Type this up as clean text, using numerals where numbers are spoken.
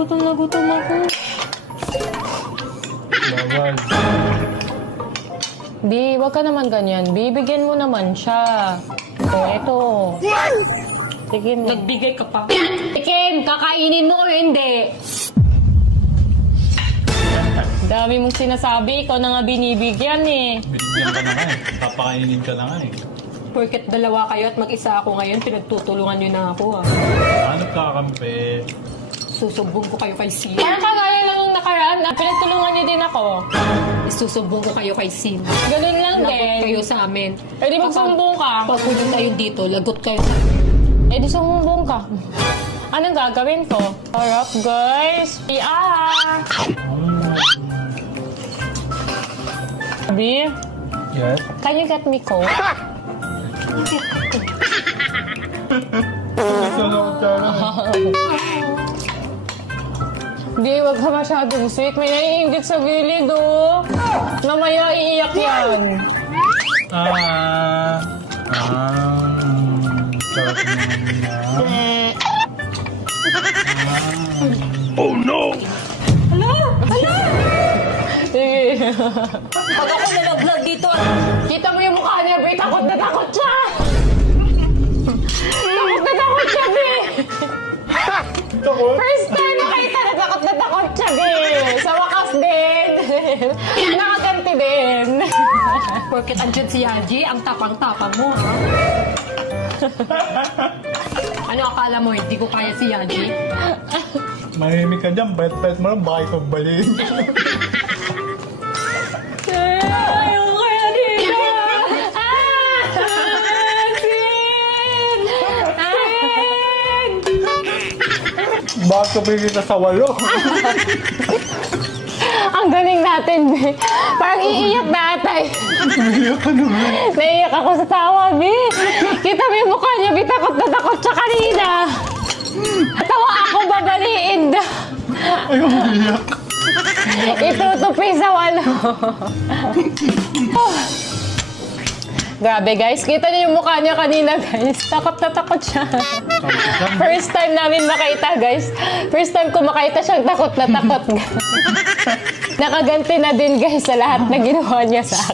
gutom na gutom ako. Bawal. Di, wag ka naman ganyan. Bibigyan mo naman siya. Ito. Sige mo. Nagbigay ka pa. Kim, kakainin mo o hindi? Dami mong sinasabi. Ikaw na nga binibigyan eh. Binigyan ka na nga eh. Papakainin ka na nga eh. Porket dalawa kayo at mag-isa ako ngayon, pinagtutulungan niyo na ako ah. Ano kakampi? Susubong ko kayo kay Sin. Parang kagaya lang nung nakaraan. Pinagtulungan niyo din ako. Isusubong ko kayo kay Sin. Ganun lang Lagot din. kayo sa amin. Eh di magsumbong ka. Pag pumunta tayo dito, lagot kayo. Eh di sumumbong ka. Anong gagawin ko? Harap guys. Abi, Yes? can you get me coke? Gusto na ko tara. Di, wag ka masyadong sweet. May naiingit sa gilid, oh. Mamaya iiyak yan. Sarap naman na. Oh no! Sige. Pag ako nalaglag dito, Kita mo yung mukha niya, Be. Takot na takot siya. Takot na takot siya, Be. Takot? First time makita na takot siya, Be. Sa wakas din. Nakaganti din. porket andyan si Haji, ang tapang-tapang mo, ha? Ano akala mo, hindi ko kaya si Haji? Mahimik ka dyan. Pait-pait mo lang. Baka ikaw baliin. Ayaw ko kaya dito. Sin! Sin! Bakit ka pigita sa walo? Ang galing natin, Be. Parang iiyak na atay. Umiyak ka naman. Naiiyak ako sa tawa, Be. Kita mo yung mukha niya, Be. Takot na takot siya kanina. Tawa ako, babaliin daw. Ayaw umiyak. Itutupi sa walo. Grabe, guys. Kita niyo yung mukha niya kanina, guys. Takot na takot siya. First time namin makita, guys. First time ko makita siyang takot na takot. Nakaganti na din, guys, sa lahat na ginawa niya sa akin.